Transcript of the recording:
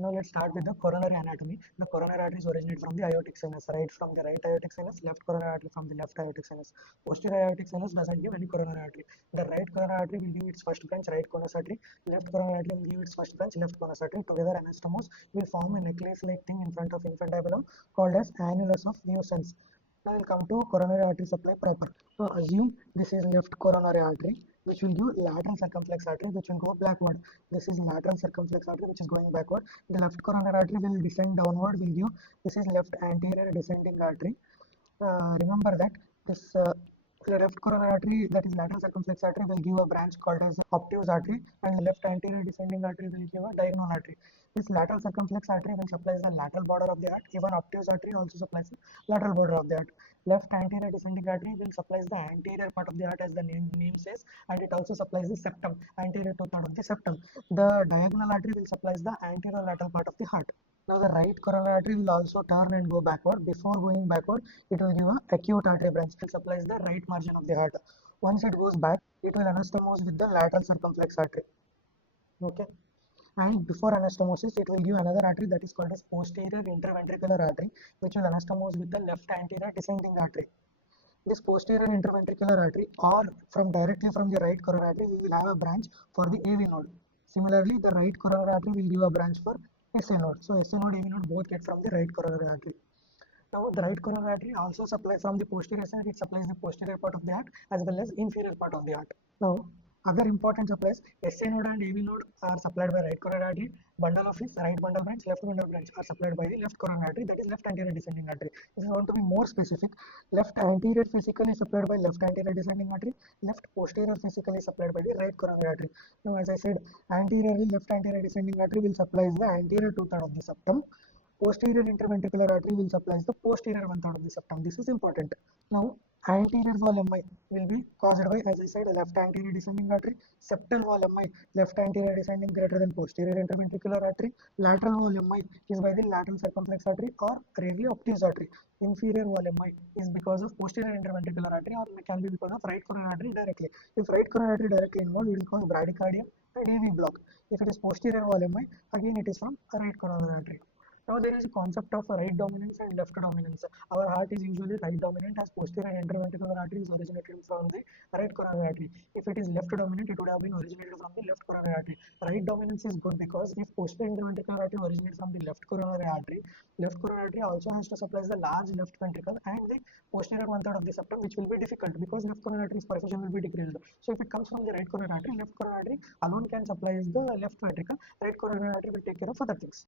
Now let's start with the coronary anatomy. The coronary arteries originate from the aortic sinus, right from the right aortic sinus, left coronary artery from the left aortic sinus. Posterior aortic sinus doesn't give any coronary artery. The right coronary artery will give its first branch, right conus artery. Left coronary artery will give its first branch, left conus artery. Together, anastomose will form a necklace-like thing in front of infundibulum called as annulus of Mussens. Now we'll come to coronary artery supply proper. So assume this is left coronary artery, which will give lateral circumflex artery, which will go backward. This is lateral circumflex artery, which is going backward. The left coronary artery will descend downward, will give this is left anterior descending artery. Remember that this left coronary artery, that is lateral circumflex artery, will give a branch called as obtuse artery, and the left anterior descending artery will give a diagonal artery. This lateral circumflex artery will supply the lateral border of the heart. Even obtuse artery also supplies the lateral border of the heart. Left anterior descending artery will supply the anterior part of the heart, as the name says, and it also supplies the septum, anterior two-third of the septum. The diagonal artery will supply the anterior lateral part of the heart. Now the right coronary artery will also turn and go backward. Before going backward, it will give a acute artery branch that supplies the right margin of the heart. Once it goes back, it will anastomose with the lateral circumflex artery. Okay. And before anastomosis, it will give another artery that is called as posterior interventricular artery, which will anastomose with the left anterior descending artery. This posterior interventricular artery, or from directly from the right coronary artery, we will have a branch for the AV node. Similarly, the right coronary artery will give a branch for SA node. So SA node, AV node both get from the right coronary artery. Now, the right coronary artery also supplies from the posterior side. It supplies the posterior part of the heart as well as inferior part of the heart. Now, other important supplies, SA node and AV node are supplied by right coronary artery. Bundle of his right bundle branch, left bundle branch are supplied by the left coronary artery, that is left anterior descending artery. If you want to be more specific, left anterior physically supplied by left anterior descending artery, left posterior physically supplied by the right coronary artery. Now, as I said, anteriorly left anterior descending artery will supply the anterior two-third of the septum. Posterior interventricular artery will supply the posterior one-third of the septum. This is important. Now, anterior wall MI will be caused by, as I said, left anterior descending artery. Septal wall MI, left anterior descending greater than posterior interventricular artery. Lateral wall MI is by the lateral circumflex artery or rarely obtuse artery. Inferior wall MI is because of posterior interventricular artery, or it can be because of right coronary artery directly. If right coronary artery directly involved, it will cause bradycardia and AV block. If it is posterior wall MI, again it is from right coronary artery. Now there is a concept of right dominance and left dominance. Our heart is usually right dominant, as posterior interventricular artery is originated from the right coronary artery. If it is left dominant, it would have been originated from the left coronary artery. Right dominance is good because if posterior interventricular artery originates from the left coronary artery also has to supply the large left ventricle and the posterior one-third of the septum, which will be difficult because left coronary artery's perfusion will be decreased. So if it comes from the right coronary artery, left coronary artery alone can supply the left ventricle. Right coronary artery will take care of other things.